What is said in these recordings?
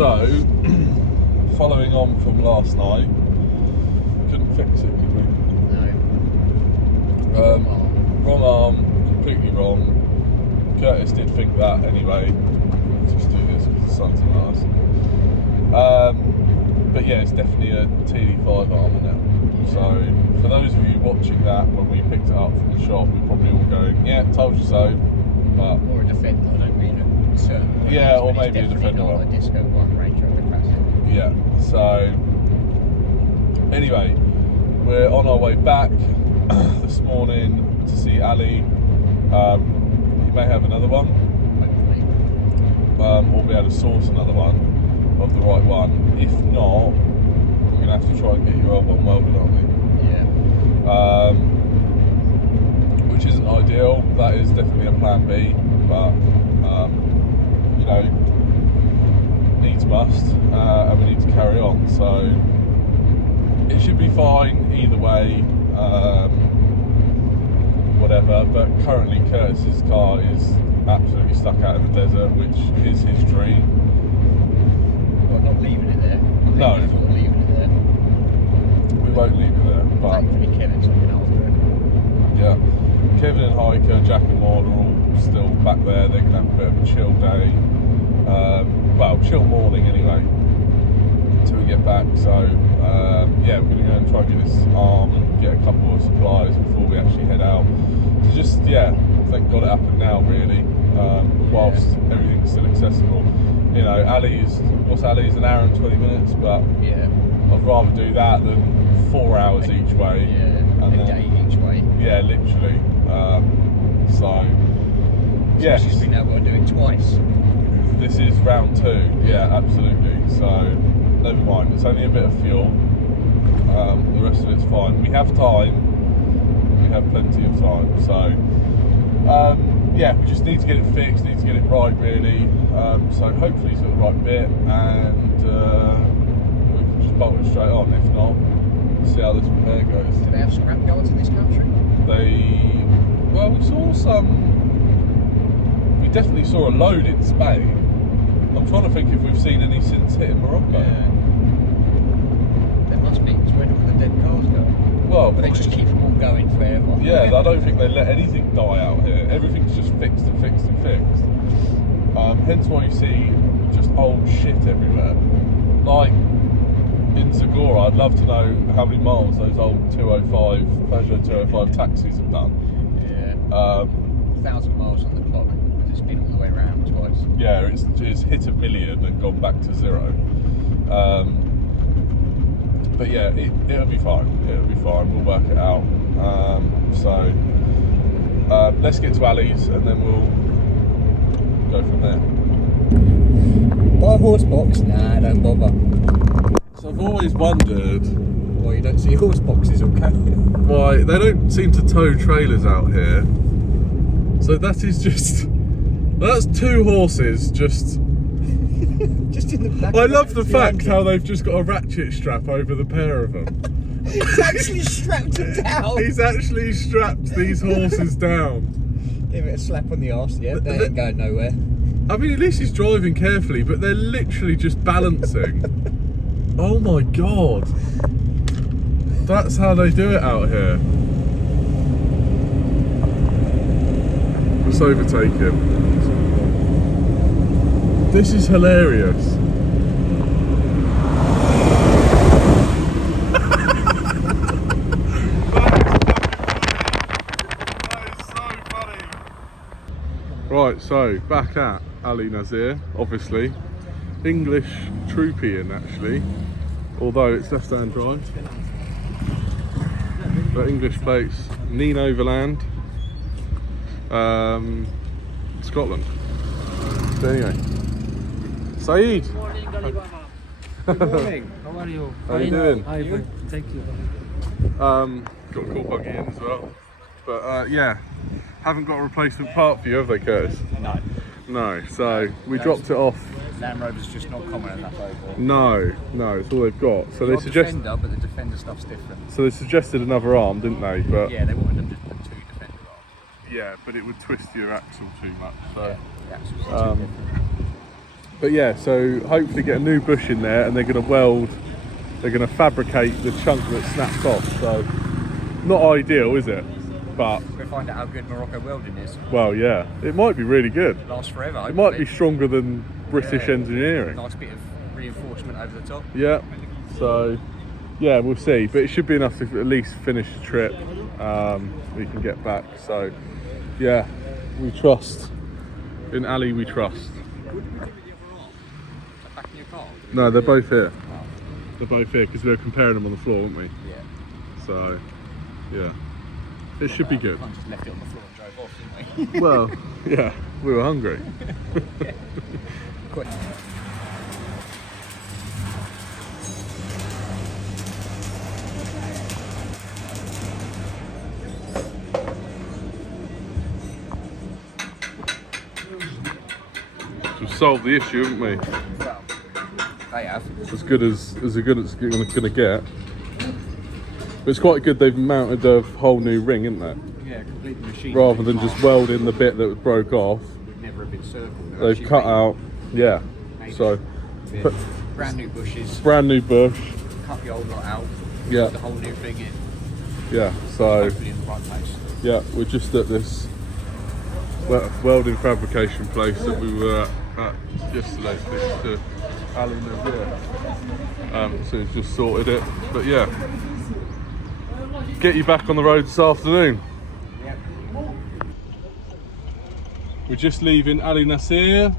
So, following on from last night, couldn't fix it, could we? No. Wrong arm, completely wrong. Curtis did think that anyway. Just do this because the sun's on us. But yeah, it's definitely a TD5 armour now. So, for those of you watching that when we picked it up from the shop, we're probably all going, yeah, told you so. But or a Defender, I don't mean a certain one. Yeah, or maybe a Defender one. one. A Disco one, Range Rover Classic. Yeah, so anyway, we're on our way back this morning to see Ali. He may have another one. Hopefully. Or be able to source another one of the right one. If not, we're going to have to try and get your old one welded, aren't we? Yeah. Which isn't ideal. That is definitely a plan B, but you know, needs must, and we need to carry on. So it should be fine either way, whatever. But currently, Curtis's car is absolutely stuck out in the desert, which is his dream. Well, not leaving it there. No. Not leaving it there. We won't leave it there, but thankfully Kevin's looking after it. yeah. Kevin and Hiker, Jack and Maud are all still back there. They're going to have a bit of a chill day. Well, chill morning anyway, until we get back. So, yeah, we're going to go and try and get this arm and get a couple of supplies before we actually head out. So just, yeah, thank God it happened now, really, whilst everything's still accessible. You know, Ali's an hour and 20 minutes, but yeah, I'd rather do that than 4 hours each way. Yeah, and a day each way. Yeah, literally. So, yeah. She's been able to do it twice. This is round 2. Yeah, absolutely. So, never mind. It's only a bit of fuel. The rest of it's fine. We have time. We have plenty of time. So, yeah, we just need to get it fixed. Need to get it right, really. So hopefully it's got the right bit, and we can just bolt it straight on. If not, see how this repair goes. Do they have scrap yards in this country? Well, we saw some. We definitely saw a load in Spain. I'm trying to think if we've seen any since hitting Morocco. Yeah. There must be, because where do all the dead cars go? Well, but they just keep them all going forever. Yeah, I don't think they let anything die out here. Everything's just fixed and fixed and fixed. Hence why you see just old shit everywhere. Like in Zagora, I'd love to know how many miles those old Peugeot 205 taxis have done. Yeah. 1,000 miles on the clock. It's been all the way around twice. Yeah, it's hit 1 million and gone back to 0. But yeah, it'll be fine. It'll be fine. We'll work it out. So let's get to Ali's and then we'll go from there. Buy a horse box? Nah, don't bother. So I've always wondered why you don't see horse boxes on camera. Why they don't seem to tow trailers out here. So that's 2 horses just in the back. I love the fact how they've just got a ratchet strap over the pair of them. He's actually strapped them down. He's actually strapped these horses down. Give it a slap on the arse. Yeah, they ain't going nowhere. I mean, at least he's driving carefully, but they're literally just balancing. Oh my god. That's how they do it out here. Let's overtake him. This is hilarious. Right, so back at Ali Nazir, obviously. English Troopian actually, although it's left hand drive. But English plates, Neen Overland, Scotland. So anyway, Saeed. Good morning, Alibaba. Good morning. How are you? How are you doing? Fine. Thank you. Got a cool buggy in as well. But yeah, haven't got a replacement part for you, have they, Curtis? No. No, so we dropped it off. Land Rover's just not common enough over here. No, it's all they've got. So they suggest. Defender, but the Defender stuff's different. So they suggested another arm, didn't they? But yeah, they wanted them just put 2 Defender arms. yeah, but it would twist your axle too much. So Yeah, the axle's too different. But yeah, so hopefully get a new bush in there, and they're going to fabricate the chunk that snapped off. So not ideal, is it? But We'll find out how good Morocco welding is. well, yeah, it might be really good. Lasts forever. It Hopefully. might be stronger than British engineering. Nice bit of reinforcement over the top. Yeah. So yeah, we'll see. But it should be enough to at least finish the trip. We can get back. So yeah, we trust in Ali. We trust. Back in your car? No, they're both here. They're both here because we were comparing them on the floor, weren't we? Yeah. So yeah, it should be good. I just left it on the floor and drove off, didn't we? Well, yeah, we were hungry. Quick. We've solved the issue, haven't we? Well, they have. As good as good as it's going to get. But it's quite good they've mounted a whole new ring, isn't it? Yeah, complete machine. Rather than just welding the bit that broke off. Never have been circled. They've cut out, yeah. Made So it. Brand new bushes. brand new bush, Cut the old lot out. Yeah. Put the whole new thing in. yeah. So Hopefully in the right place. yeah, we're just at this welding fabrication place that we were at yesterday. Next to Alan lives here. So he's just sorted it. But yeah, get you back on the road this afternoon. Yep. We're just leaving Ali Nasir,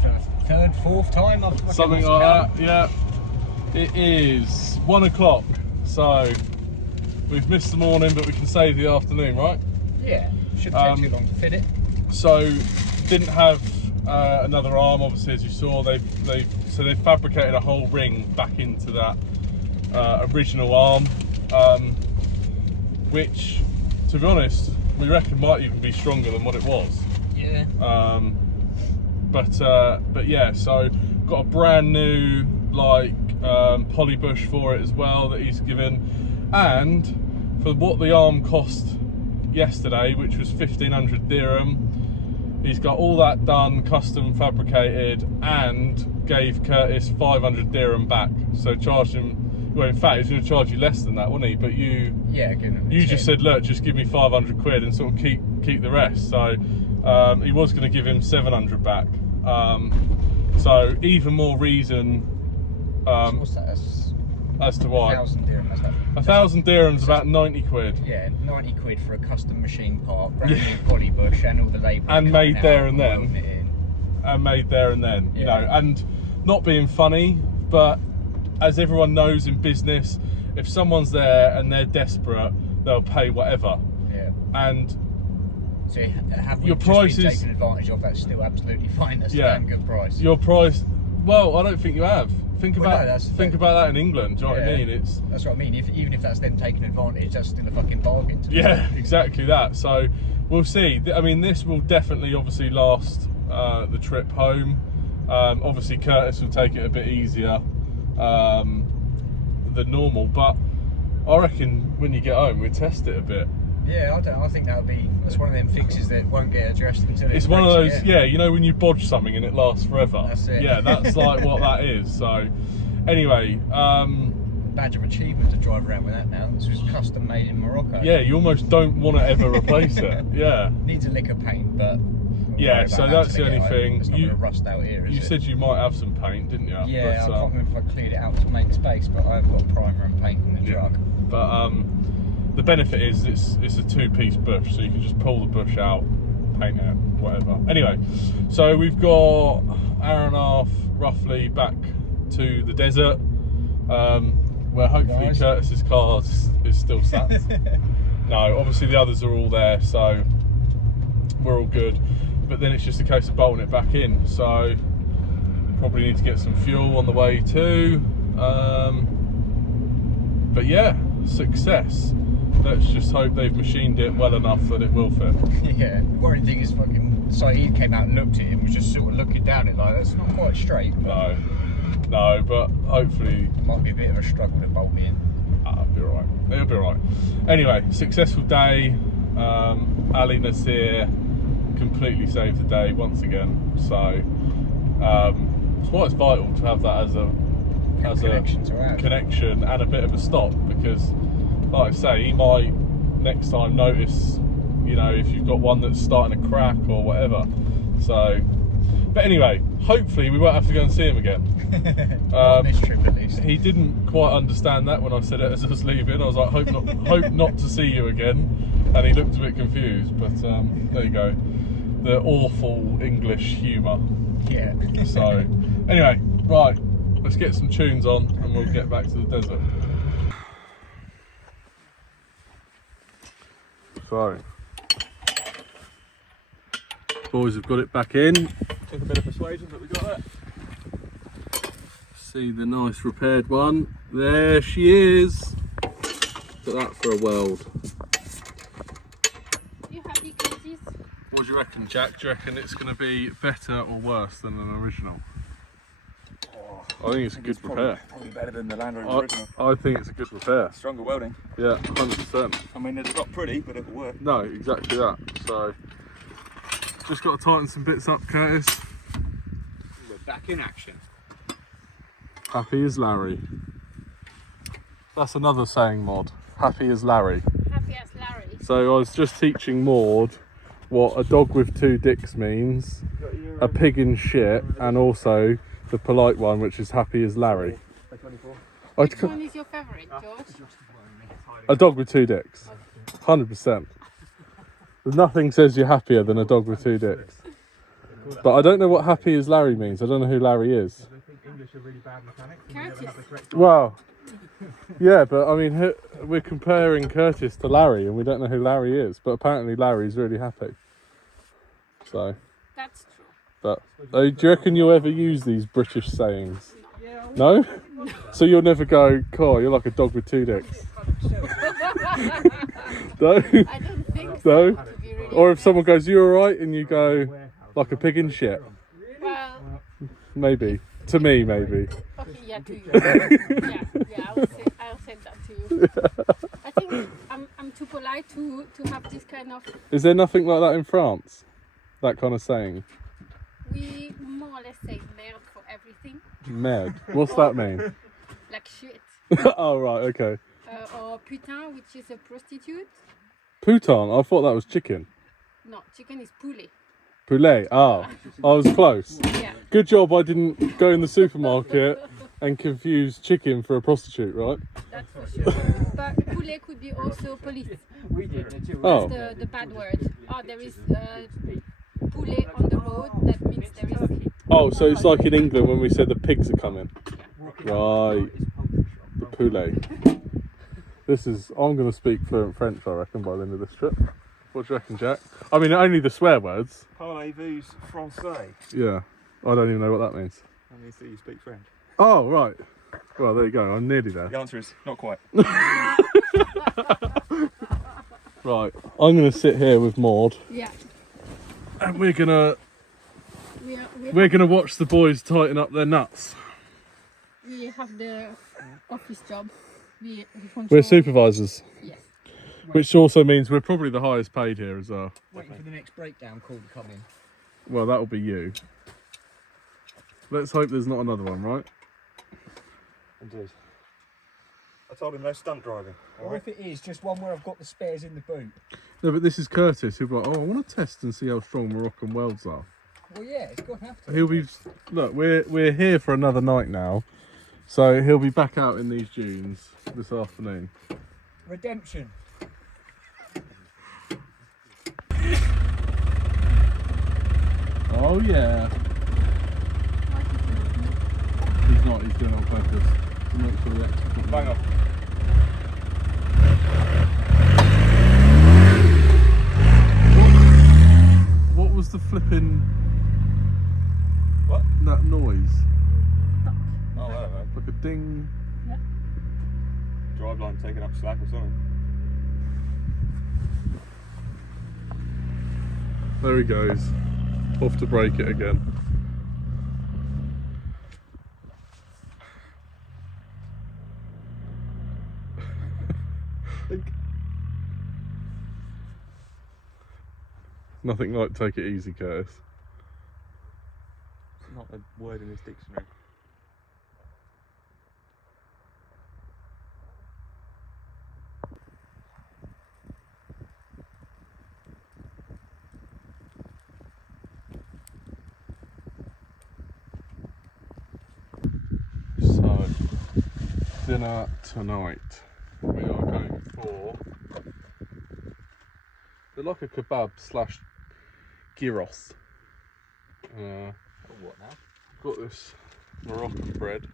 For the third, fourth time I've fucking something lost like that. Yeah, it is 1 o'clock. So we've missed the morning, but we can save the afternoon, right? Yeah, shouldn't take too long to fit it. So didn't have another arm, obviously, as you saw. They fabricated a whole ring back into that original arm, which, to be honest, we reckon might even be stronger than what it was. Yeah. But yeah, so got a brand new poly bush for it as well that he's given, and for what the arm cost yesterday, which was 1,500 dirham, he's got all that done, custom fabricated, and gave Curtis 500 dirham back. So charged him. Well, in fact, he's going to charge you less than that, wasn't he? But you just said, look, just give me 500 quid and sort of keep the rest. So he was going to give him 700 back. So even more reason What's that? as to why. 1,000 dirham. 1,000 dirhams, about 90 quid. Yeah, 90 quid for a custom machine part, brand new body bush, and all the labour. And made there and then. welding it in. And made there and then, you Yeah. know, and not being funny, but as everyone knows in business, if someone's there and they're desperate, they'll pay whatever. Yeah. And So have we your just price been is- taken advantage of? That's still absolutely fine. That's Yeah. a damn good price. your price, well, I don't think you have. Think Well, about no, that's- think about that in England. Do you know what I Yeah. mean? It's That's what I mean. Even if that's them taking advantage, that's still a fucking bargain. To me. yeah, exactly that. So we'll see. I mean, this will definitely, obviously, last the trip home. Obviously, Curtis will take it a bit easier than normal, but I reckon when you get home, we'll test it a bit. Yeah, I think that's one of them fixes that won't get addressed until It's one of those, breaks yeah, you know, when you bodge something and it lasts forever. That's it. Yeah, that's like what that is. So, anyway, Badge of achievement to drive around with that now. This was custom made in Morocco. yeah, you almost don't want to ever replace it. Yeah. Needs a lick of paint, but we'll Yeah, worry so about that's that the till we only get home. thing. It's not going to rust out here, is You it? said you might have some paint, didn't you? Yeah, But, I can't remember if I cleared it out to make space, but I've got primer and paint in the truck. But the benefit is it's a two-piece bush, so you can just pull the bush out, paint it, whatever. Anyway, so we've got an hour and a half roughly back to the desert, where hopefully Nice. Curtis's car is still sat. No, obviously the others are all there, so we're all good. But then it's just a case of bolting it back in. So probably need to get some fuel on the way too. But yeah, success. Let's just hope they've machined it well enough that it will fit. Yeah, the worrying thing is fucking Saeed came out and looked at it and was just sort of looking down it like, that's not quite straight. But No, but hopefully it might be a bit of a struggle to bolt me in. it'll be alright. It'll be alright. Anyway, successful day. Ali Nasir completely saved the day once again. So That's why it's vital to have that as a connection and a bit of a stop, because like I say, he might next time notice, you know, if you've got one that's starting to crack or whatever. So, but anyway, hopefully we won't have to go and see him again. On this trip at least. He didn't quite understand that when I said it as I was leaving. I was like, hope not to see you again, and he looked a bit confused. But there you go, the awful English humour. Yeah. So anyway, right, let's get some tunes on and we'll get back to the desert. So, boys have got it back in. Took a bit of persuasion, but we got it. See the nice repaired one. There she is. Put that for a weld. You happy, Curtis? What do you reckon, Jack? Do you reckon it's going to be better or worse than an original? I think it's a good repair. Probably better than the Land Rover original. I think it's a good repair. Stronger welding. Yeah, 100%. I mean, it's not pretty, but it will work. No, exactly that. So, just got to tighten some bits up, Curtis. We're back in action. Happy as Larry. That's another saying, Maud. Happy as Larry. Happy as Larry. So I was just teaching Maud what a dog with two dicks means, a pig in shit, and also the polite one, which is happy as Larry. Which one is your favourite, George? A dog with two dicks. 100%. Nothing says you're happier than a dog with two dicks. But I don't know what happy as Larry means. I don't know who Larry is. Curtis. Well, yeah, but I mean, we're comparing Curtis to Larry and we don't know who Larry is. But apparently Larry's really happy. So, That's true. but do you reckon you'll ever use these British sayings? No? So you'll never go, "Cool, you're like a dog with two dicks." No? I don't think so. No? To be really Or if someone goes, "You alright?" and you go, "Like a pig in shit." Well, Maybe. To me, maybe. okay, yeah, to you. yeah, I'll say that to you. I think I'm too polite to have this kind of. Is there nothing like that in France? That kind of saying? We more or less say merde for everything. Merde. What's that mean? Like shit. Oh, right, okay. Or putain, which is a prostitute. Pouton, I thought that was chicken. No, chicken is poulet. Poulet, I was close. Yeah. Good job I didn't go in the supermarket and confuse chicken for a prostitute, right? That's for sure. But poulet could be also police. Oh, That's the bad word. Oh, there is poulet on the road. That means there is. oh, so it's like in England when we said the pigs are coming. Right, the poulet. I'm going to speak fluent French, I reckon, by the end of this trip. What do you reckon, Jack? I mean, only the swear words. Parlez-vous français? Yeah, I don't even know what that means. I mean, so you speak French. Oh, right. Well, there you go. I'm nearly there. The answer is not quite. Right, I'm going to sit here with Maud, Yeah. and we're gonna We're watch the boys tighten up their nuts. we have the office job. We control. We're supervisors, Yes. which also means we're probably the highest paid here as well. Waiting for the next breakdown call to come in. Well, that'll be you. Let's hope there's not another one, right? Indeed. I told him no stunt driving. Or if it is, just one where I've got the spares in the boot. No, but this is Curtis. He'll be like, "Oh, I want to test and see how strong Moroccan welds are." Well, yeah, it's got to have to. He'll be. Look, we're here for another night now, so he'll be back out in these dunes this afternoon. Redemption. Oh yeah. He's not. He's doing it on purpose to make sure the extra. Bang on. What was the flipping? What? That noise, Oh, I don't know. like a ding. Driveline taking up slack or something. There he goes. Off to break it again. Nothing like take it easy, Curtis. Not not a word in his dictionary. So, dinner tonight. We are going for. They're like a kebab slash gyros. What now? Got this Moroccan bread,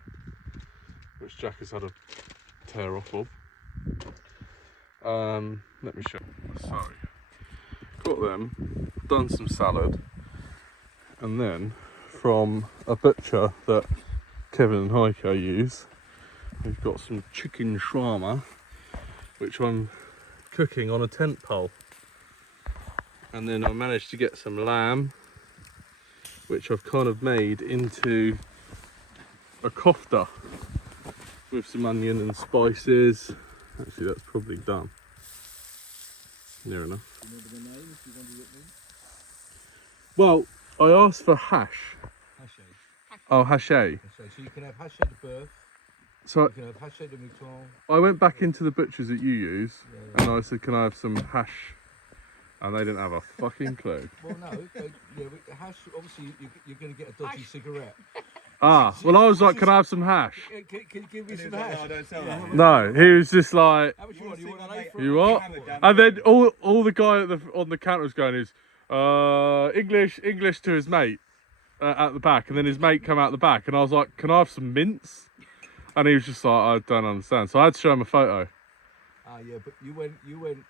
which Jack has had a tear off of. Let me show you. So, got them, done some salad, and then from a butcher that Kevin and Heiko use, we've got some chicken shawarma, which I'm cooking on a tent pole. And then I managed to get some lamb, which I've kind of made into a kofta with some onion and spices. Actually, that's probably done. Near enough. Remember the name if you wanted it me? Well, I asked for hash. Haché. Oh, haché. So you can have haché de bœuf, So you can have haché de mouton. I went back into the butchers that you use, and I said, can I have some hash? And they didn't have a fucking clue. Well, no, but yeah, with hash, obviously you're going to get a dodgy cigarette. Ah, well, I was like, can I have some hash? Can you give me some No, hash? don't sell that. No, he was just like, How much you want? You want an eight for you what? And then all the guy on the counter was going is, English to his mate at the back, and then his mate come out the back, and I was like, can I have some mince? And he was just like, I don't understand. So I had to show him a photo. Ah, yeah, but you went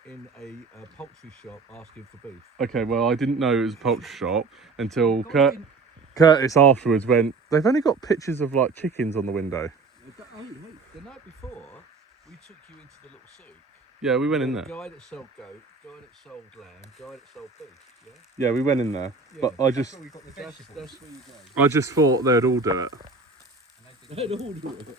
in a poultry shop asking for beef. Okay, well, I didn't know it was a poultry shop until Curtis afterwards went, they've only got pictures of like chickens on the window. Oh, wait, the night before, we took you into the little souk. Yeah, we went in there. Guy that sold goat, guy that sold lamb, guy that sold beef. Yeah. Yeah, we went in there. Yeah, But I just, That's where you go. I just thought they'd all do it. They'd all do it.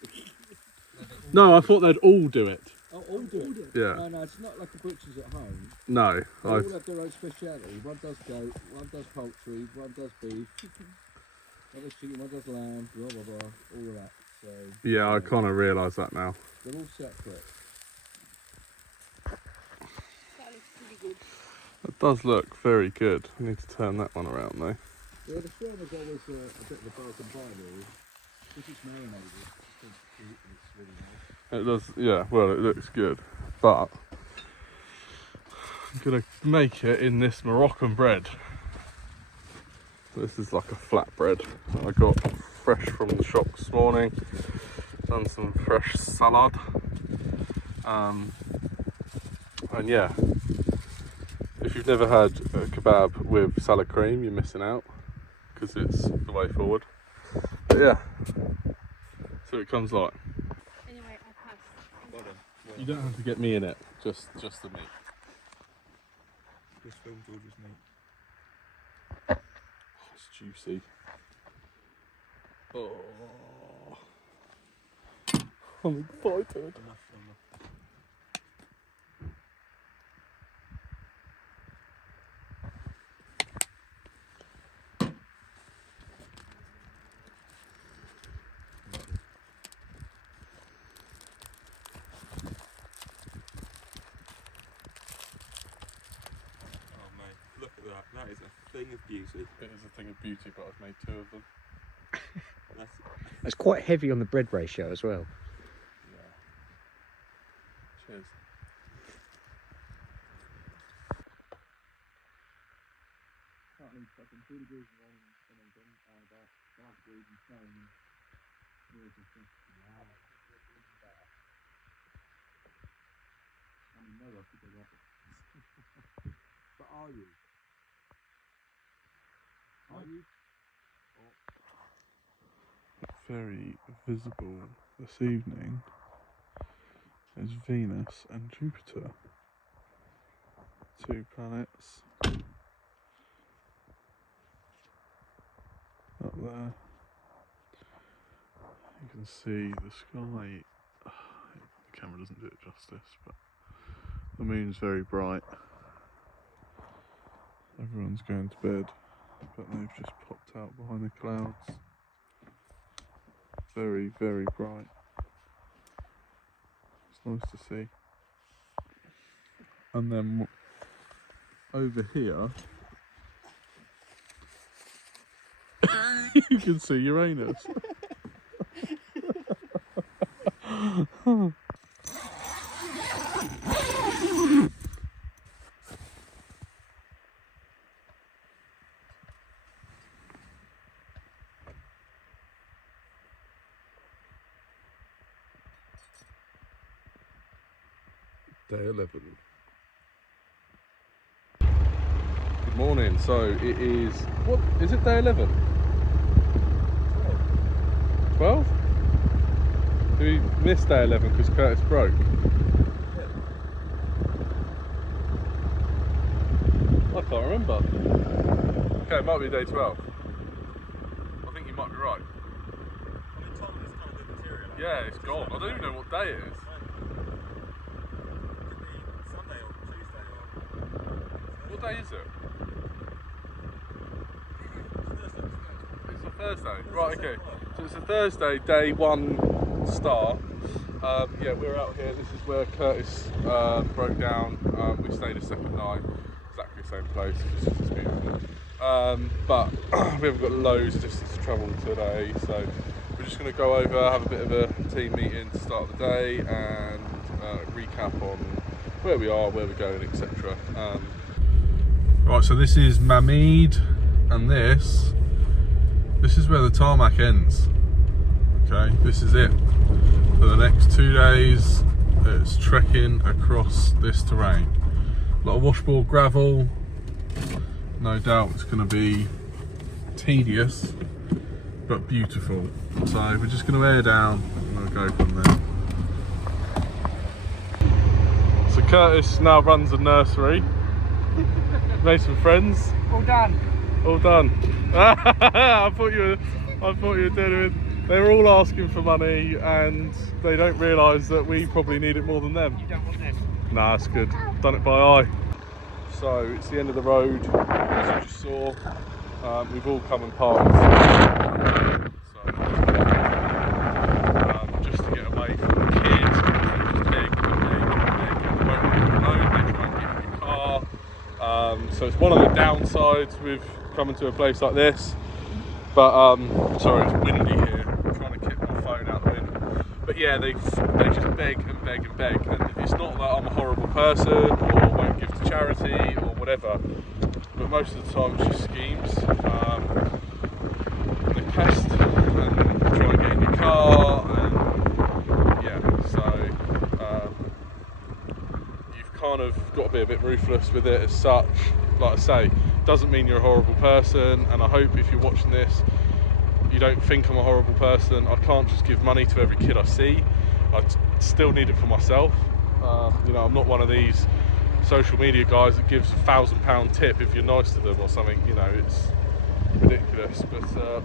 No, I thought they'd all do it. Oh, all do it. Yeah. No, it's not like a butcher's at home. No, They I. all have their own speciality. One does goat, one does poultry, one does beef, one does chicken, one does lamb, blah blah blah, all of that. So Yeah, I kind of realise that now. they're all separate. That looks pretty good. It does look very good. I need to turn that one around though. Yeah, the shawarma's always a bit of a broken pie, if it's marinated. It's really nice. It does, yeah, well, it looks good. But I'm going to make it in this Moroccan bread. This is like a flatbread that I got fresh from the shop this morning. Done some fresh salad. And yeah, if you've never had a kebab with salad cream, you're missing out, because it's the way forward. But yeah, so it comes like. Anyway, I passed. You don't have to get me in it, just the meat. Just film George's meat. Oh, it's juicy. Oh, I'm excited. Enough. Look at that. That is a thing of beauty. It is a thing of beauty, but I've made two of them. It's quite heavy on the bread ratio as well. Yeah. Cheers. But are you? Are you? Very visible this evening is Venus and Jupiter. Two planets up there. You can see the sky. The camera doesn't do it justice, but the moon's very bright. Everyone's going to bed, but they've just popped out behind the clouds. very, very bright. It's nice to see. And then over here, you can see Uranus. Day 11. Good morning. So it is, what is it, day 11? 12? Did we miss day 11 because Curtis broke? Yeah. I can't remember. Okay, it might be day 12. I think you might be right. I mean, time is kind of deteriorating. Yeah, it's gone. I don't even know what day it is. Sunday or Tuesday or What day is it? It's a Thursday. Right, okay. So it's a Thursday, day 1 start. Yeah, we're out here. This is where Curtis broke down. We stayed a second night. Exactly the same place. It's just beautiful. But we haven't got loads of distance to travel today, so we're just going to go over, have a bit of a team meeting to start the day, and recap on where we are, where we're going, etc. Right, so this is Mahmead, and this is where the tarmac ends. Okay, this is it. For the next 2 days, it's trekking across this terrain. A lot of washboard gravel. No doubt it's going to be tedious, but beautiful. So we're just going to air down and we'll go from there. So Curtis now runs a nursery. Made some friends. All done. All done. I thought you were doing it. They were all asking for money, and they don't realise that we probably need it more than them. You don't want them. Nah, it's good. Done it by eye. So it's the end of the road, as you just saw. We've all come and parked. So, just to get away from the kids, because they're just big and they won't leave you alone. They try and get in your car. So it's one of the downsides with coming to a place like this. But sorry, it's windy here. I'm trying to keep my phone out the wind. But yeah, they just beg and beg and beg. And it's not that I'm a horrible person or won't give to charity or whatever. But most of the time it's just schemes. They pest and try and get in your car, and yeah, so you've kind of got to be a bit ruthless with it as such. Like I say, doesn't mean you're a horrible person, and I hope if you're watching this you don't think I'm a horrible person. I can't just give money to every kid I see. I still need it for myself. You know, I'm not one of these social media guys that gives £1,000 tip if you're nice to them or something. You know, it's ridiculous.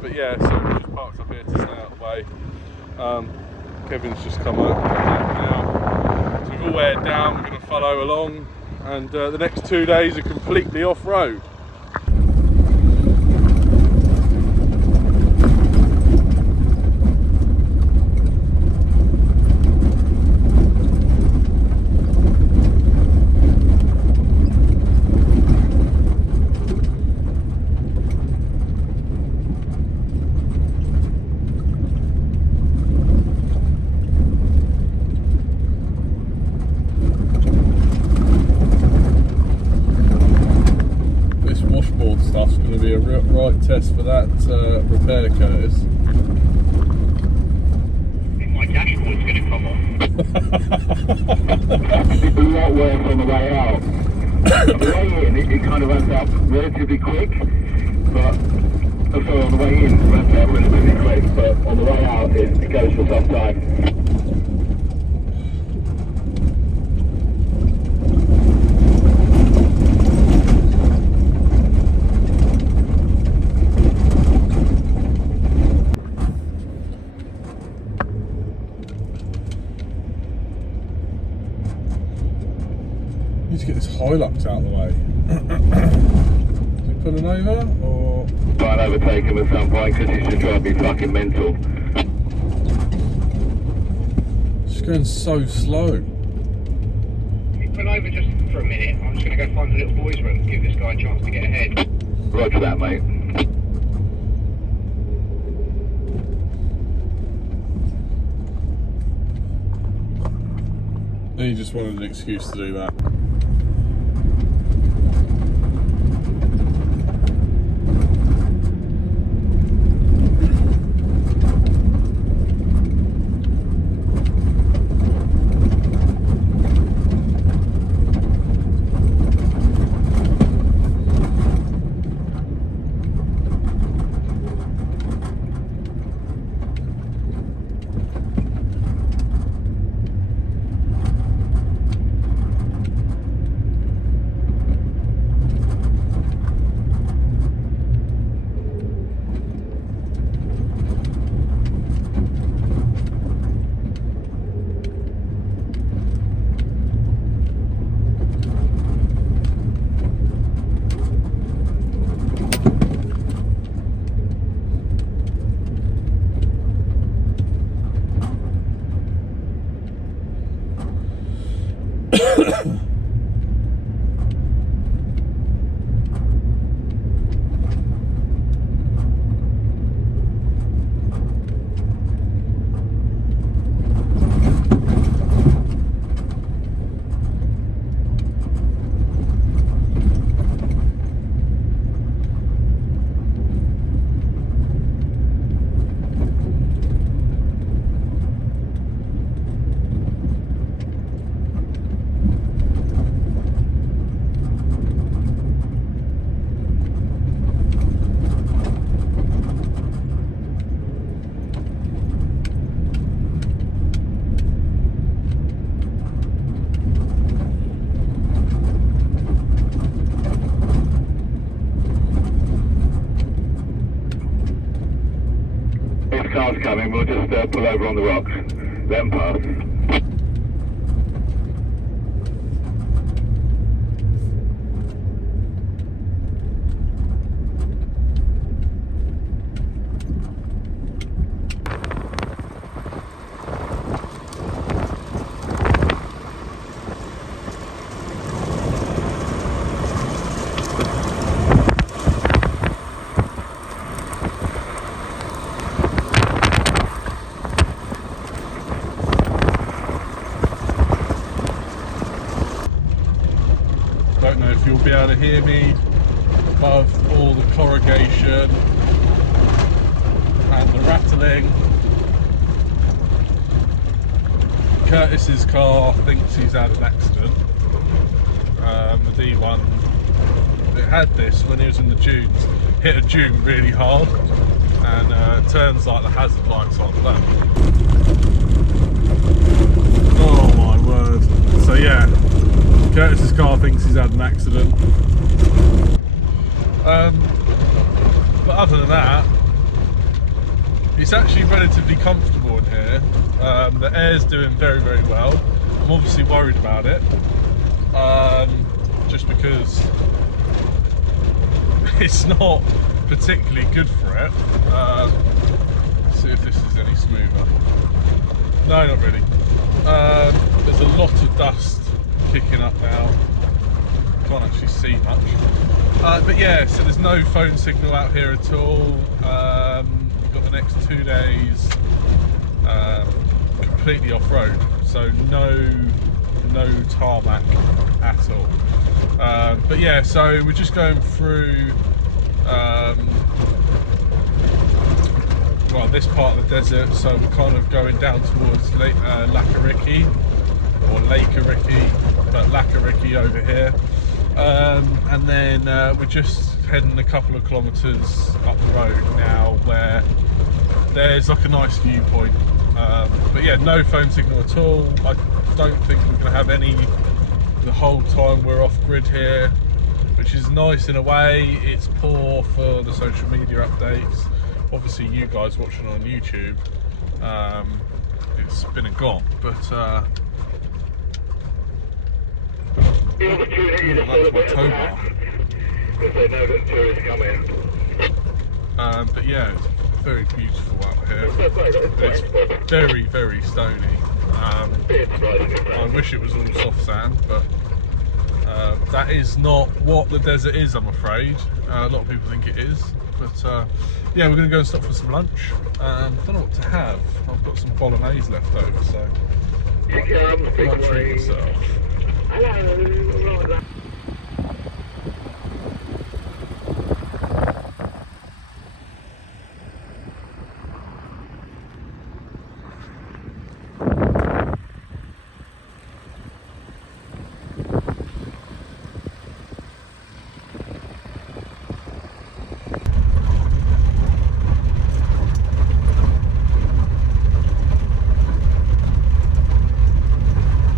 But yeah, so we're just parked up here to stay out of the way. Kevin's just come out now, so we've all aired down. We're going to follow along, and the next 2 days are completely off-road. Stuff's going to be a right test for that repair, Curtis. I think my dashboard's going to come off. It's a lot worse on the way out. On the way in, it kind of runs out relatively quick, but also on the way in, it runs out relatively quick, but on the way out, it goes for some time. Need to get this Hilux out of the way. Is it pulling over or? Try and overtake him at some point because he's just driving me fucking mental. going so slow. Can you pull over just for a minute? I'm just going to go find the little boys' room, give this guy a chance to get ahead. Roger that, mate. He just wanted an excuse to do that. If car's coming, we'll just pull over on the rocks. Let them pass. Don't know if you'll be able to hear me above all the corrugation and the rattling. Curtis's car thinks he's had an accident. The D1, it had this when he was in the dunes, hit a dune really hard and turns like the hazard lights on that. Oh my word. So yeah, Curtis's car thinks he's had an accident. But other than that, it's actually relatively comfortable in here. The air's doing very, very well. I'm obviously worried about it, just because it's not particularly good for it. Let's see if this is any smoother. No, not really. There's a lot of dust kicking up now. Can't actually see much. But yeah, so there's no phone signal out here at all. We've got the next 2 days completely off-road, so no tarmac at all. But yeah, so we're just going through well, this part of the desert, so we're kind of going down towards Lake Iriki, or Lake Iriki, but Iriki over here. And then we're just heading a couple of kilometres up the road now where there's like a nice viewpoint. But yeah, no phone signal at all. I don't think we're going to have any the whole time we're off grid here, which is nice in a way. It's poor for the social media updates. Obviously you guys watching on YouTube, it's been and gone, but that's my tow bar. But yeah, it's very beautiful out here. It's very, very stony. I wish it was all soft sand, but that is not what the desert is, I'm afraid. A lot of people think it is, but yeah, we're going to go and stop for some lunch. Don't know what to have. I've got some bolognese left over, so might treat myself.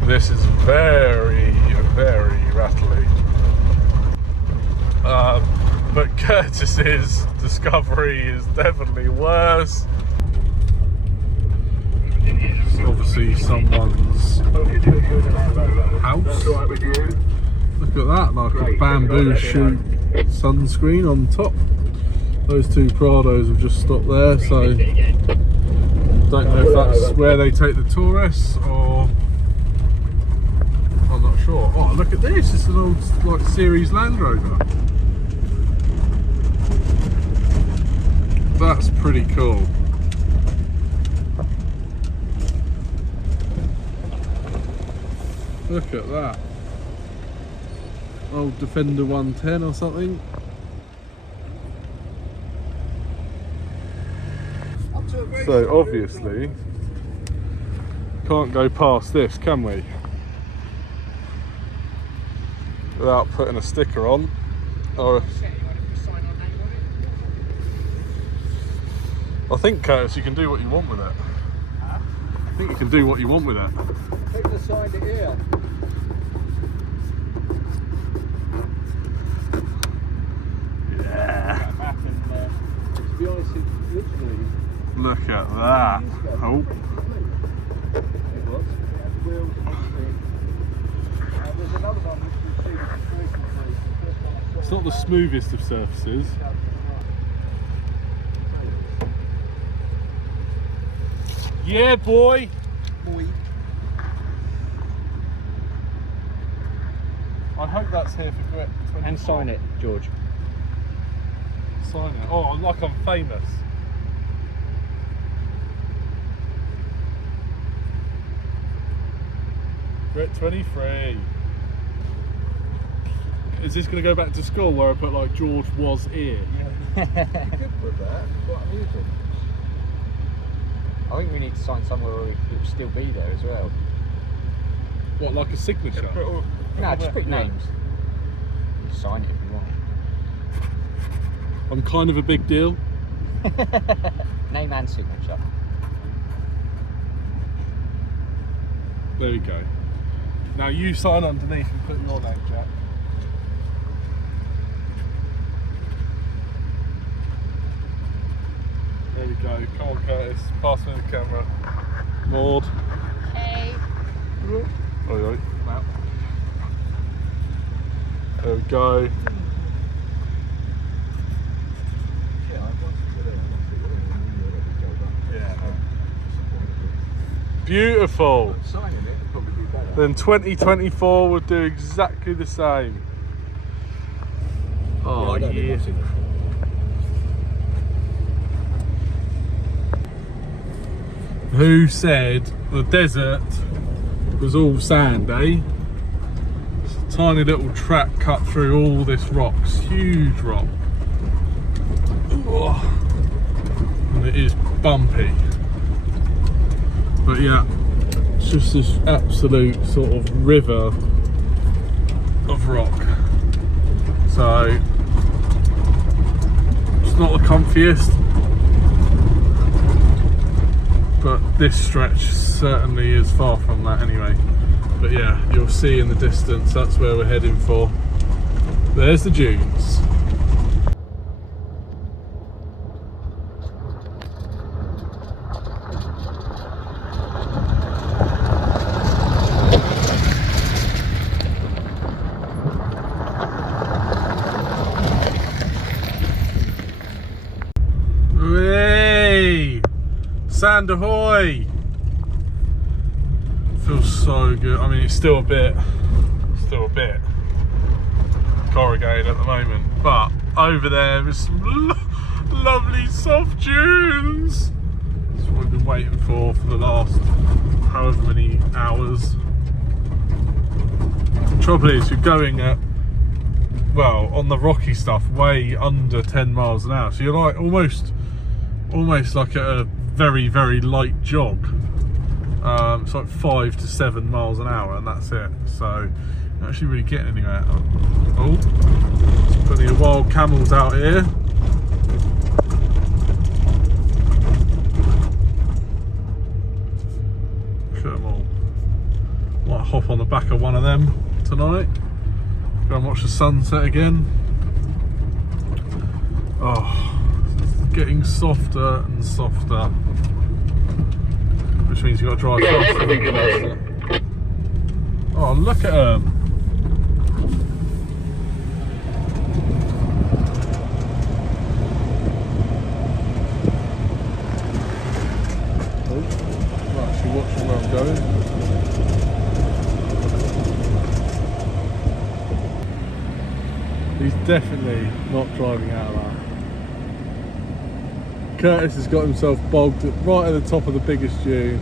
This is very, very rattly. But Curtis's discovery is definitely worse. It's obviously someone's house. Look at that, like a bamboo shoot sunscreen on top. Those two Prados have just stopped there, so don't know if that's where they take the tourists or I'm not sure. Oh, look at this! It's an old like series Land Rover. That's pretty cool. Look at that. Old Defender 110 or something. So obviously can't go past this, can we? Without putting a sticker on. Or I think, Curtis, you can do what you want with it. I think you can do what you want with it. Take the side of here. Yeah. To be honest, it's literally. Look at that. Oh. Wheels and everything. There's another one which we've seen recently. It's not the smoothest of surfaces. Yeah, boy. I hope that's here for Gret. And sign it, George. Sign it. Oh, like I'm famous. Gret 23. Is this going to go back to school where I put like George was here? You could put that. Quite amusing. I think we need to sign somewhere where it will still be there as well. What, like a signature? No, just put Yeah. names. You sign it if you want. I'm kind of a big deal. Name and signature. There we go. Now you sign underneath and put your name, Jack. There we go. Come on, Curtis. Pass me the camera. Maud. Hey. Oi, oi. Well, There we go. Beautiful. Signing it would probably be better. Then 2024 will do exactly the same. Oh, I don't think yeah. I've seen it. Who said the desert was all sand, eh? It's a tiny little track cut through all this rocks, huge rock. Oh. And it is bumpy. But yeah, it's just this absolute sort of river of rock. So, it's not the comfiest. But this stretch certainly is far from that anyway. But yeah, you'll see in the distance, that's where we're heading for. There's the dunes. Hey! Sand ahoy! so good. I mean, it's still a bit corrugated at the moment, but over there there's some lovely soft dunes. That's what we've been waiting for the last however many hours. The trouble is, you're going at, well, on the rocky stuff, way under 10 miles an hour. So you're like almost like at a very, very light jog. It's like 5 to 7 miles an hour, and that's it. So you're actually really getting anywhere. Oh, there's plenty of wild camels out here. Look at them all. Might hop on the back of one of them tonight. Go and watch the sunset again. Oh, it's getting softer and softer, which means you've got to drive faster and faster. Oh, look at them. Oh, I'm actually watching where I'm going. He's definitely not driving out of that. Curtis has got himself bogged right at the top of the biggest dune.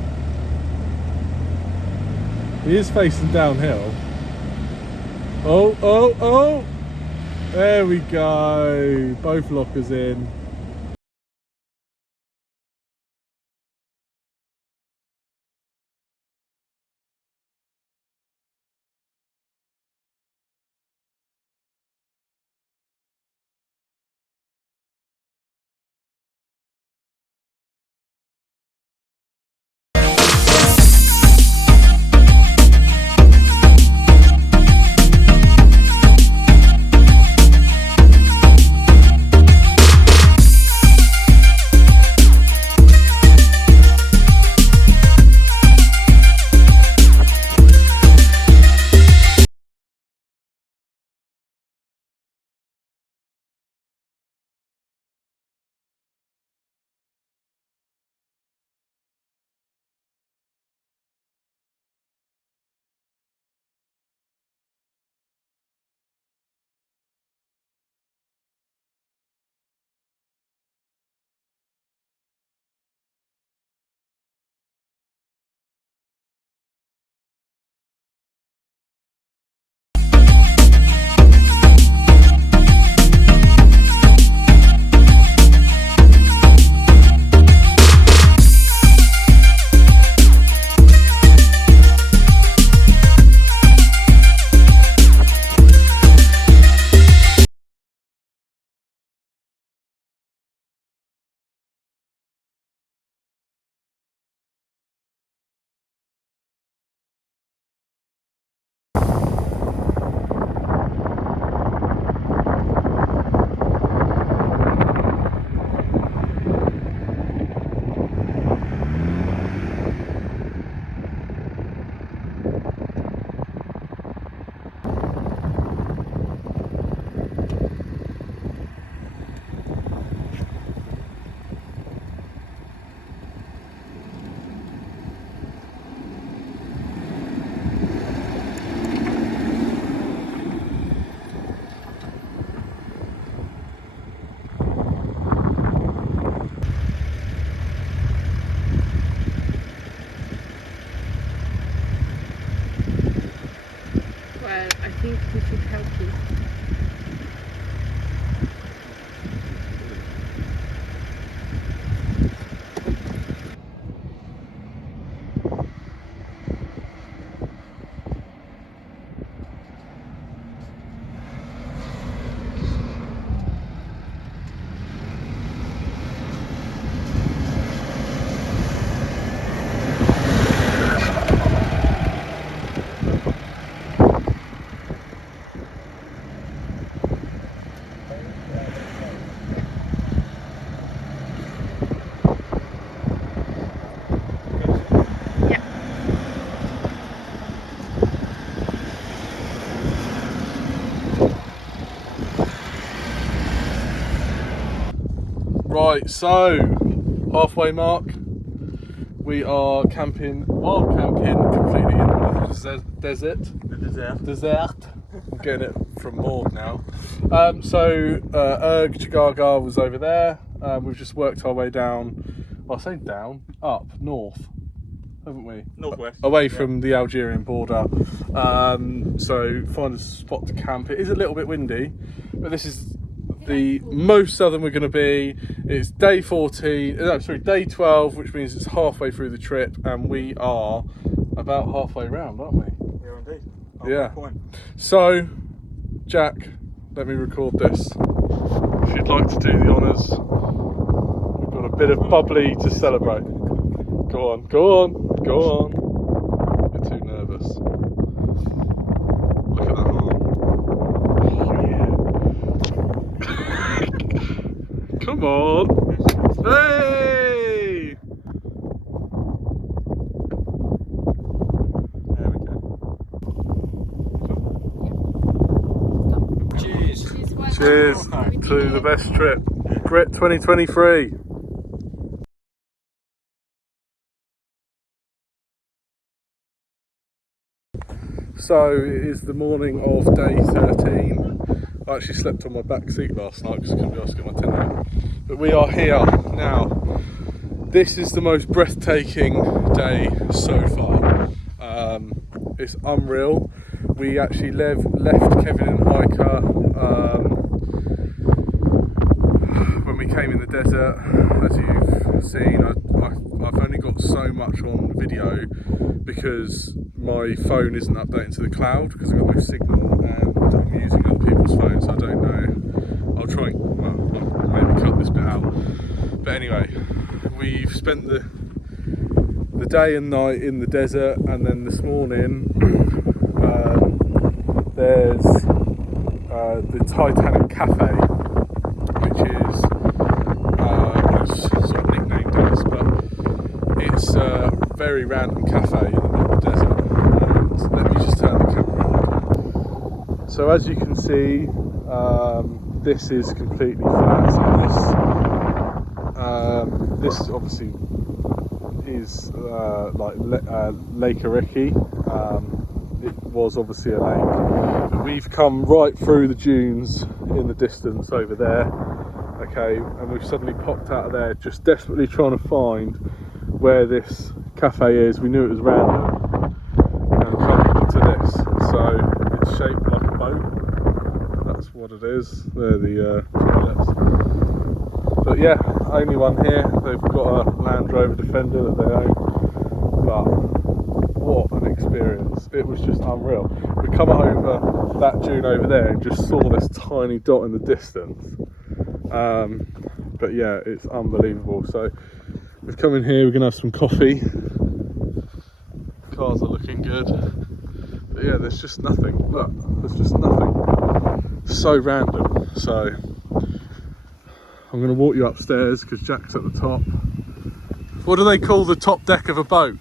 He is facing downhill. Oh, oh, oh! There we go. Both lockers in. Well, I think we should help you. Right, so halfway mark. We are camping, wild camping, completely in the desert. The dessert. Desert. I'm getting it from Maud now. So Erg Gaga was over there. We've just worked our way down. Well, I say down, up north, haven't we? Northwest. Away from the Algerian border. So find a spot to camp. It is a little bit windy, but this is the most southern we're going to be. It's day 14. No, sorry, day 12, which means it's halfway through the trip, and we are about halfway round, aren't we? Yeah, indeed. Yeah. Point. So, Jack, let me record this. If you'd like to do the honours, we've got a bit of bubbly to celebrate. Go on, go on, go on. You're too nervous. Look at that arm. Yeah. Come on. Hey! There we go. Cheers. Cheers to the best trip. Grit 2023. So it is the morning of day 13. I actually slept on my back seat last night because I couldn't be asked to get my tent out. But we are here now. This is the most breathtaking day so far. It's unreal. We actually left Kevin and Hiker when we came in the desert. As you've seen, I've only got so much on video because my phone isn't updating to the cloud because I've got no signal and I'm using other people's phones, so I don't know. I'll try and, well, I'll maybe cut this bit out. But anyway, we've spent the day and night in the desert, and then this morning there's the Titanic Cafe, which is sort of nicknamed as, but it's a very random cafe in the middle of the desert. And let me just turn the camera on. So as you can see, this is completely flat. So this obviously is like Lake Iriki. It was obviously a lake, but we've come right through the dunes in the distance over there. Okay, and we've suddenly popped out of there, just desperately trying to find where this cafe is. We knew it was random, and come to this. So it's shaped like a boat. That's what it is. They're the toilets. But yeah, only one here. They've got a Land Rover Defender that they own. But what an experience. It was just unreal. We come over that dune over there and just saw this tiny dot in the distance. But yeah, it's unbelievable. So we've come in here, we're going to have some coffee. Cars are looking good. But yeah, there's just nothing. Look, there's just nothing. So random. So I'm going to walk you upstairs because Jack's at the top. What do they call the top deck of a boat?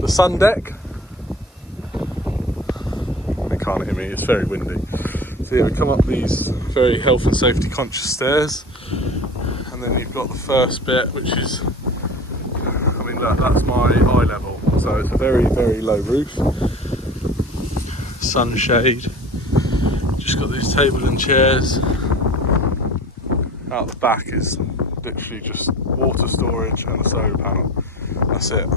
The sun deck? They can't hear me, it's very windy. So yeah, we come up these very health and safety conscious stairs, and then you've got the first bit, which is, I mean look, that's my eye level, so it's a very, very low roof. Sunshade. Just got these tables and chairs. Out the back is literally just water storage and a solar panel. That's it.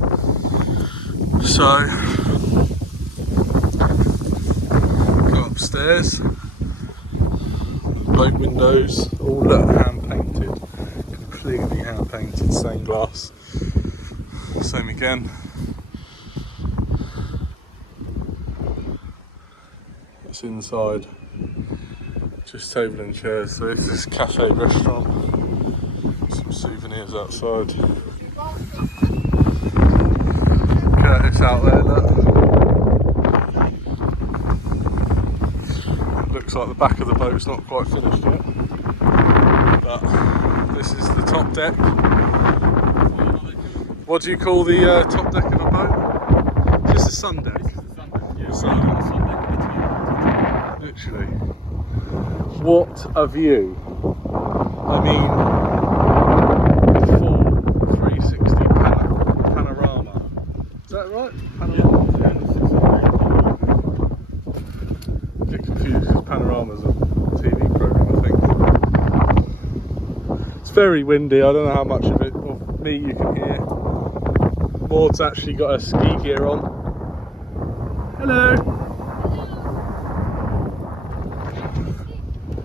So, go upstairs. Boat windows, all hand painted, completely hand painted, stained glass. Same again. It's inside. Just table and chairs. So it's this cafe restaurant. Some souvenirs outside. Curtis out there, look. Looks like the back of the boat's not quite finished yet. But this is the top deck. What do you call the top deck of a boat? Just a sun deck. Literally. What a view. I mean, full 360 panorama. Is that right? Panorama? Yeah. film as a TV program, I think. It's very windy. I don't know how much of it, of me, you can hear. Maud's actually got her ski gear on. Hello.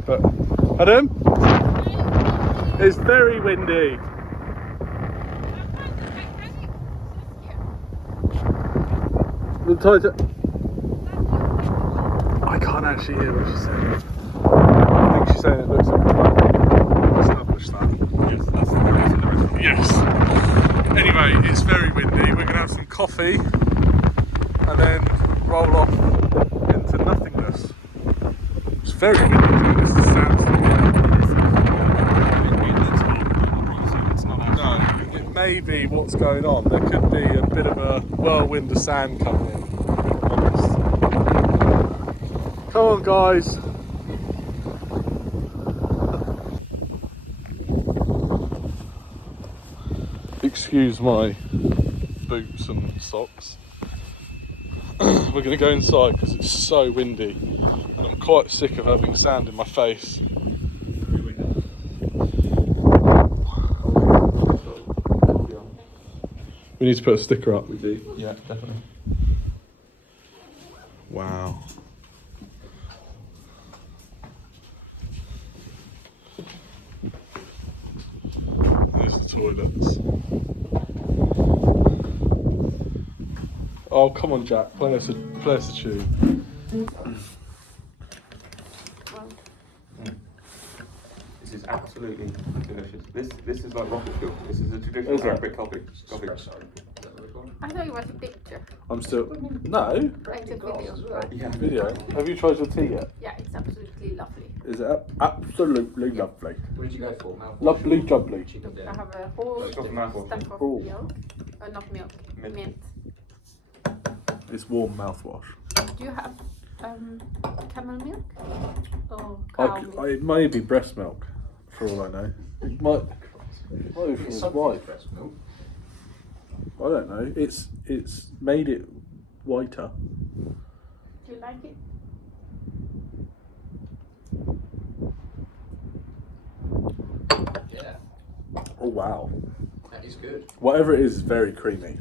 But, Adam? It's very windy. The I can't actually hear what she's saying. I think she's saying it looks like we've established that. Yes, that's the restaurant. Yes. Anyway, it's very windy. We're gonna have some coffee and then roll off into nothingness. It's very windy. This is sounds. No, it may be what's going on. There could be a bit of a whirlwind of sand coming in. Come on, guys. Excuse my boots and socks. We're going to go inside because it's so windy and I'm quite sick of having sand in my face. We need to put a sticker up. We do, yeah, definitely. Wow. There's the toilets. Oh, come on, Jack. Play us a tune. This is absolutely delicious. This is like rocket fuel. This is a traditional Arabic coffee. I thought it was a picture, I'm still. No? like a video. Right? Yeah. Video. Have you tried your tea yet? Yeah, it's absolutely lovely. Is it absolutely lovely? What did you go for? Mouthwash? Lovely jubbly. I have a whole It's got mouthwash. stack of Oh. milk. Not milk, Mint. mint. It's warm mouthwash. Do you have camel milk? Or cow milk? It may be breast milk, for all I know. It might be from his wife. I don't know. It's made it whiter. Do you like it? Yeah, Oh wow. that is good. Whatever it is very creamy.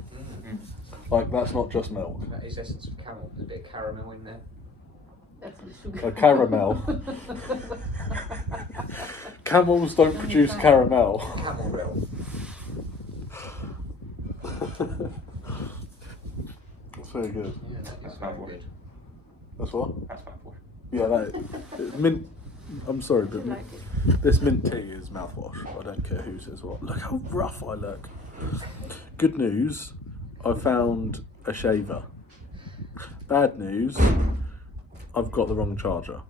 Like that's not just milk. That is essence of camel. There's a bit of caramel in there. That's the sugar. A caramel. Camels don't produce caramel. Camel milk. That's very good. Yeah, That's very mouthwash. good. That's what? That's mouthwash. Yeah, that mint. I'm sorry, Do but you like it? this mint tea is mouthwash. I don't care who says what. Look how rough I look. Good news, I found a shaver. Bad news, I've got the wrong charger.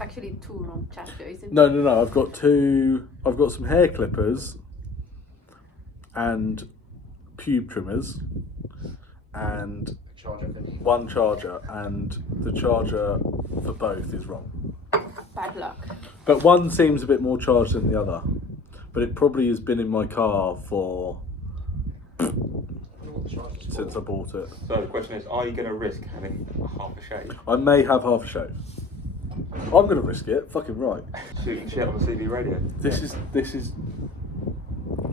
Actually, two wrong chapter, isn't it? No. I've got some hair clippers and pube trimmers and Charger for me. one charger, and the charger for both is wrong. Bad luck. But one seems a bit more charged than the other. But it probably has been in my car for since I bought it. So the question is, are you going to risk having half a shave? I may have half a shave. I'm gonna risk it. Fucking right. Shooting shit on the CB radio. This is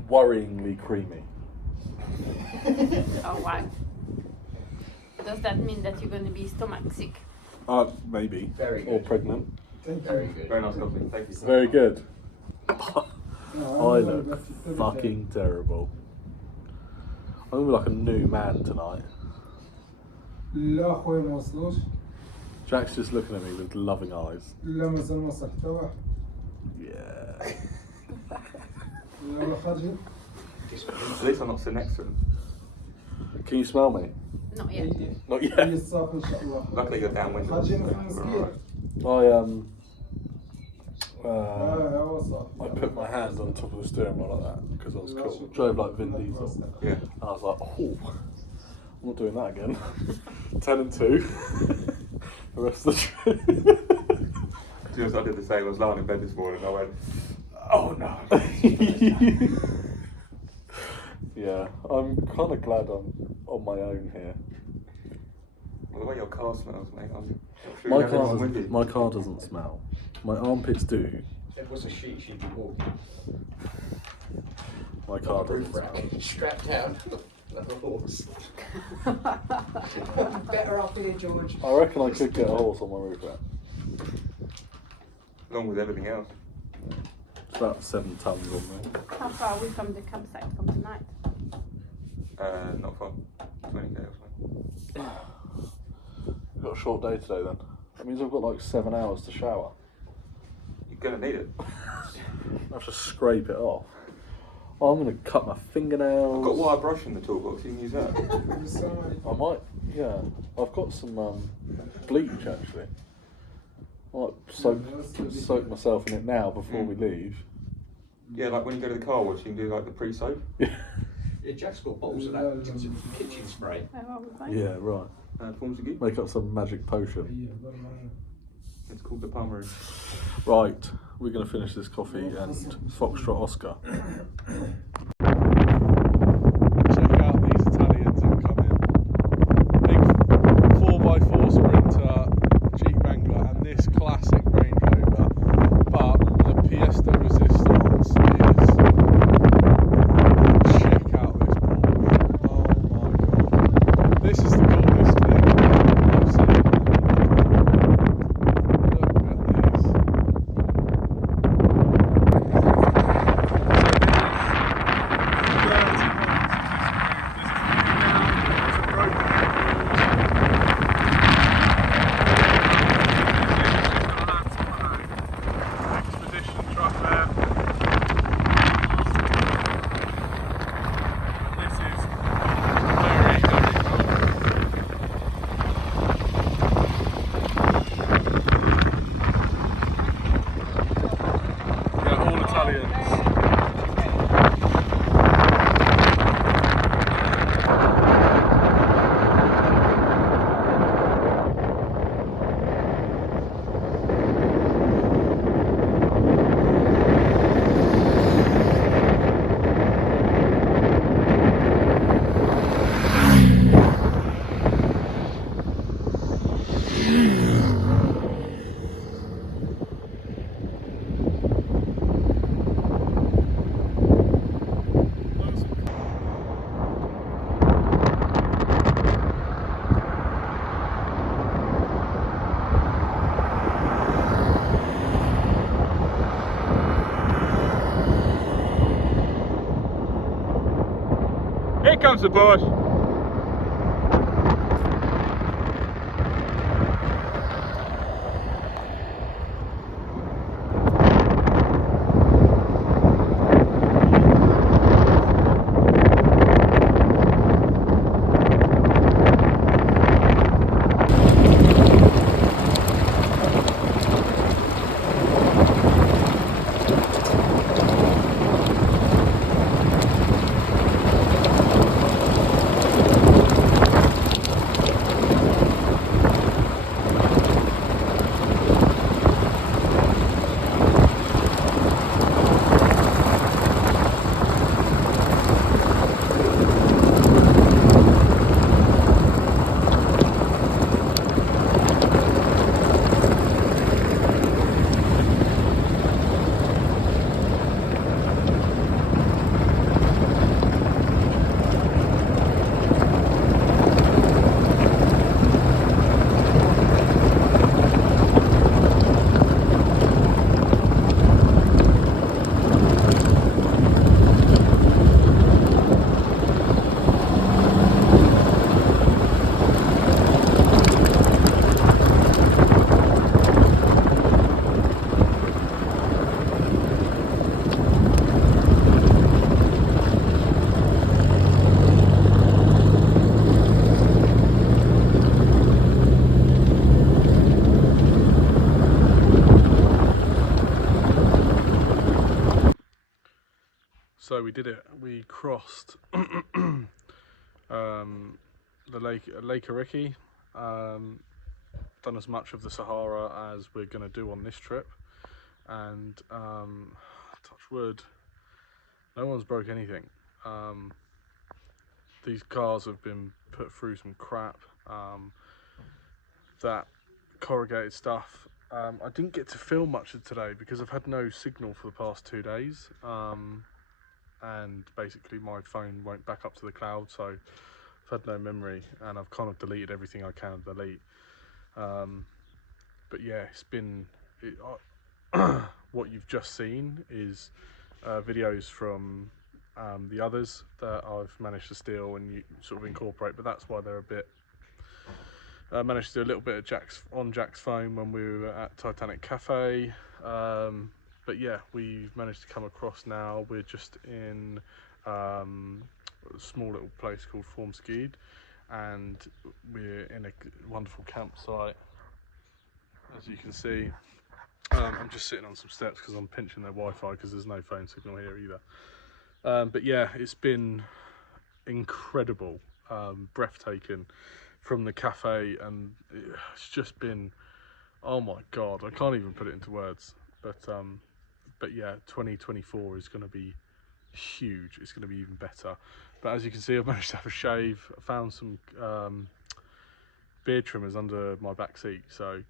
worryingly creamy. Oh wow. Does that mean that you're going to be stomach sick? Maybe. Very Or good. pregnant. Very good. Very nice coffee. Thank you. Very good. I look fucking terrible. I'm gonna be like a new man tonight. لا اخوي ما وصلوش Jack's just looking at me with loving eyes. لا مازال ما وصل حتى واحد Yeah. يلا خارجين At least I'm not sitting next to him. Can you smell me? Not yet. Not هي yet. الصافي ان شاء الله Luckily you're downwind. خارجين في المسكين هو صافي I put my hand on top of the steering wheel like that because I was cool. Drove like Vin Diesel. Yeah. And I was like, oh, I'm not doing that again. 10 and 2. The rest of the trip. To be honest, I did the same. I was lying in bed this morning and I went, oh no. Yeah, I'm kind of glad I'm on my own here. Well, the way your car smells, mate, I'm sure My you have car, everyone with you. my car doesn't smell. My armpits do. If there was a sheet, she'd be walking. My car doesn't Roof rack, smell. strapped down like a horse. Better off here, George. I reckon I could get a horse on my roof rack. Along with everything else. It's about 7 tons on there. How far are we from the campsite from tonight? Not far. 20k or something. We've got a short day today then. That means I've got like 7 hours to shower. You're gonna need it. I have to scrape it off. Oh, I'm going to cut my fingernails. I've got wire brush in the toolbox, you can use that. I might, yeah. I've got some bleach actually. I might soak myself in it now before we leave. Yeah, like when you go to the car wash, you can do like the pre-soap. Yeah, Jack's got bottles of that kitchen spray. Yeah, right. Forms of good. Make up some magic potion. It's called the Palmer. Right, we're going to finish this coffee and Foxtrot Oscar. Check out these Italians incoming. Big 4x4 Sprinter, Jeep Wrangler, and this classic Range Rover. But the pièce de resistance is, check out this Porsche. Oh my god. This is the coolest thing I've seen. Here comes the Porsche. So we did it. We crossed the Lake Iriki. Done as much of the Sahara as we're going to do on this trip, and touch wood, no one's broke anything. These cars have been put through some crap. that corrugated stuff. I didn't get to film much of today because I've had no signal for the past 2 days, and basically my phone won't back up to the cloud, so I've had no memory, and I've kind of deleted everything I can delete. But yeah, it's been what you've just seen is videos from the others that I've managed to steal and you sort of incorporate, but that's why they're a bit. Managed to do a little bit of Jack's phone when we were at Titanic Cafe, but yeah, we've managed to come across now. We're just in a small little place called Geading, and we're in a wonderful campsite, as you can see. I'm just sitting on some steps because I'm pinching their Wi-Fi because there's no phone signal here either. But yeah, it's been incredible, breathtaking from the cafe, and it's just been, oh my god, I can't even put it into words. But yeah, 2024 is going to be huge. It's going to be even better. But as you can see, I've managed to have a shave. I found some beard trimmers under my back seat, so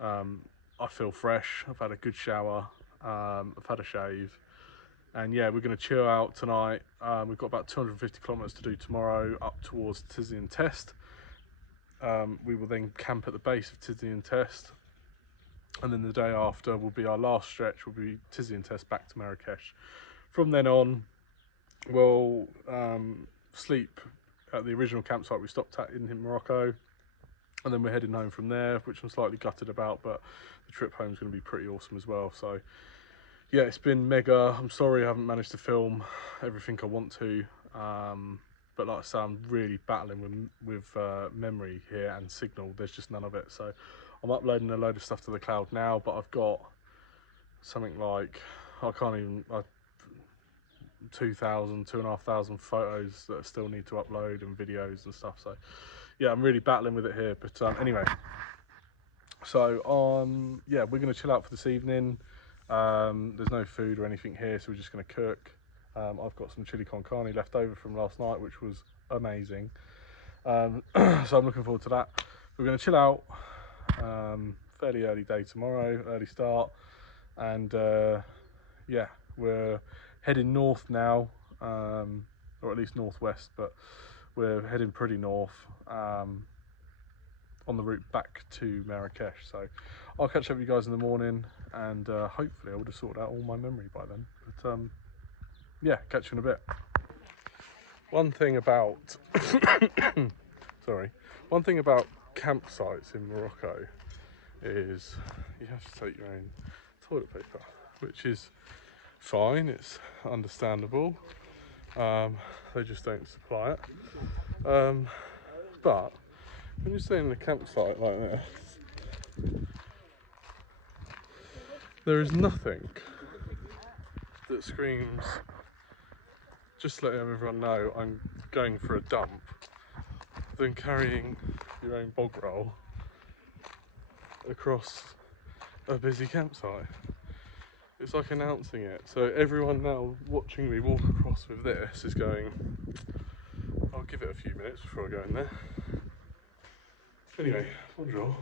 I feel fresh. I've had a good shower, I've had a shave, and yeah, we're going to chill out tonight. We've got about 250 kilometers to do tomorrow up towards Titanic Test. We will then camp at the base of Titanic Test, and then the day after will be our last stretch, will be Titanic Test back to Marrakesh. From then on, we'll sleep at the original campsite we stopped at in Morocco, and then we're heading home from there, which I'm slightly gutted about, but the trip home is going to be pretty awesome as well. So yeah, it's been mega. I'm sorry I haven't managed to film everything I want to, but like I say, I'm really battling with memory here and signal. There's just none of it. So I'm uploading a load of stuff to the cloud now, but I've got something like, I can't even, 2,500 photos that I still need to upload, and videos and stuff. So yeah, I'm really battling with it here. But anyway, so yeah, we're going to chill out for this evening. There's no food or anything here, so we're just going to cook. I've got some chili con carne left over from last night, which was amazing. So I'm looking forward to that. We're going to chill out. Fairly early day tomorrow, early start, and yeah, we're heading north now, or at least northwest, but we're heading pretty north on the route back to Marrakesh. So I'll catch up with you guys in the morning, and hopefully I would have sorted out all my memory by then. But yeah, catch you in a bit. One thing about one thing about campsites in Morocco is you have to take your own toilet paper, which is fine, it's understandable. They just don't supply it. But when you're staying in a campsite like this, there is nothing that screams, just letting everyone know I'm going for a dump, than carrying your own bog roll across a busy campsite. It's like announcing it, so everyone now watching me walk across with this is going, I'll give it a few minutes before I go in there. Anyway, bonjour.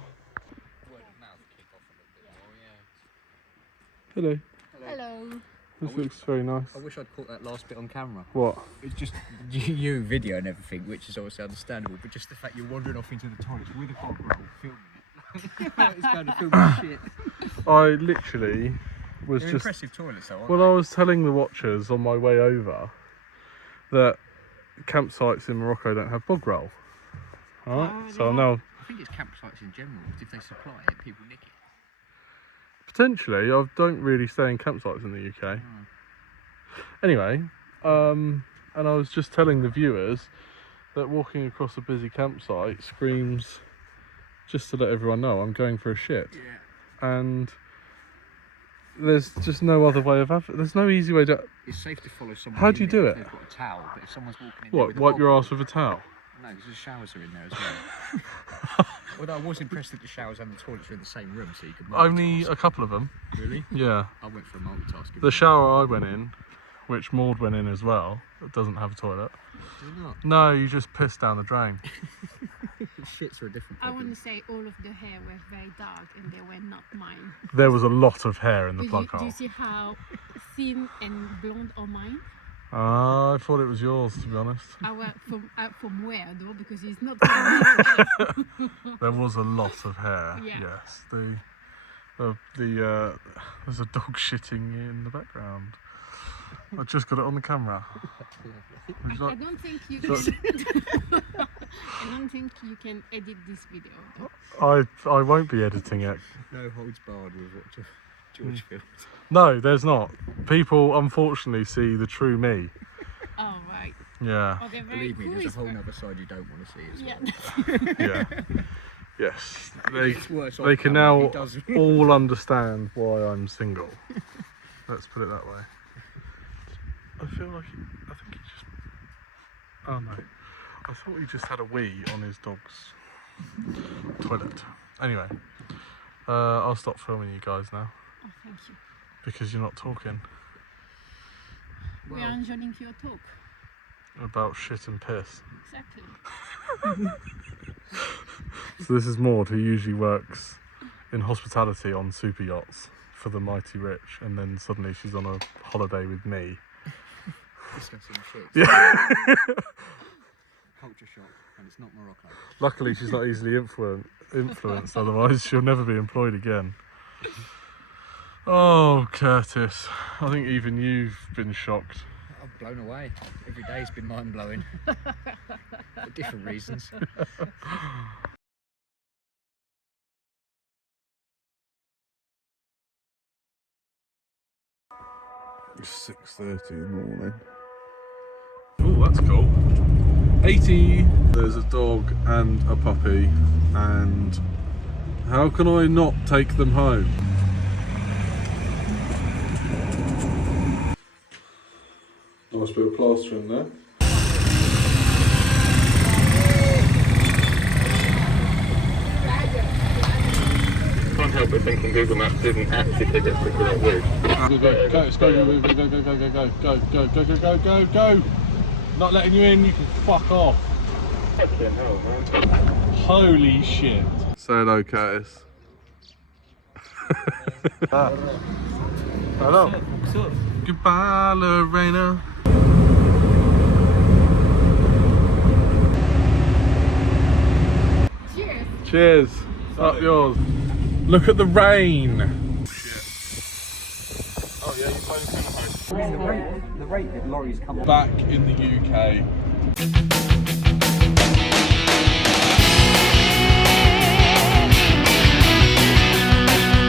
Hello. Hello. This looks very nice. I wish I'd caught that last bit on camera. What? It's just you video and everything, which is obviously understandable, but just the fact you're wandering off into the toilet with a bog roll filming it. It's going to film shit. I literally was They're just... impressive toilets though, aren't Well, I was telling the watchers on my way over that campsites in Morocco don't have bog roll. Alright, so I'm now... I think it's campsites in general. If they supply it, people nick it. Potentially, I don't really stay in campsites in the UK. Anyway, and I was just telling the viewers that walking across a busy campsite screams, just to let everyone know I'm going for a shit. Yeah. And there's just no other way of there's no easy way to... It's safe to follow someone. How do you do if it? They've got a towel, but if someone's walking in there What, with a wipe bog your roll- ass with a towel? No, because the showers are in there as well. Although I was impressed that the showers and the toilets are in the same room, so you could multitask. Only a couple of them. Really? Yeah. I went for a multitasking. The shower I went in, which Maud went in as well, it doesn't have a toilet. Does it not? No, you just piss down the drain. Shits are a different I problem. want to say all of the hair were very dark and they were not mine. There was a lot of hair in the But plug do hole. you see how thin and blonde are mine? I thought it was yours, to be honest. From where though? Because it's not from me. There was a lot of hair. Yeah. Yes. There's a dog shitting in the background. I just got it on the camera. Would you I like- don't think you would can. you I don't think you can edit this video. I won't be editing it. No holds barred with what George filmed. No, there's not. People unfortunately see the true me. Oh right. Yeah. Oh, they're very Believe me, cool. there's a It's whole very- other side you don't want to see as Yeah. well. Yeah. Yes. They It's worse they off can camera now if he does. all understand why I'm single. Let's put it that way. I feel like I think he just. Oh no. I thought he just had a wee on his dog's toilet. Anyway, I'll stop filming you guys now Oh, thank you. because you're not talking We are enjoying your talk. about shit and piss. Exactly. So this is Maud, who usually works in hospitality on super yachts for the mighty rich, and then suddenly she's on a holiday with me. Discussing shit. Yeah. Culture shock, and it's not Morocco. Luckily, she's not easily influenced. Otherwise, she'll never be employed again. Oh, Curtis, I think even you've been shocked. I'm blown away. Every day's been mind blowing. For different reasons. It's 6:30 in the morning. Oh, that's cool. 80. There's a dog and a puppy, and how can I not take them home? Nice bit of plaster in there. Can't help but thinking Google Maps didn't actually pick us the correct route. Go. Not letting you in, you can fuck off. Fucking hell, man. Holy shit. Say hello, Curtis. Hello. Goodbye, Lorena. Cheers. Cheers. Up yours. Look at the rain. The rate that lorries come on. Back in the UK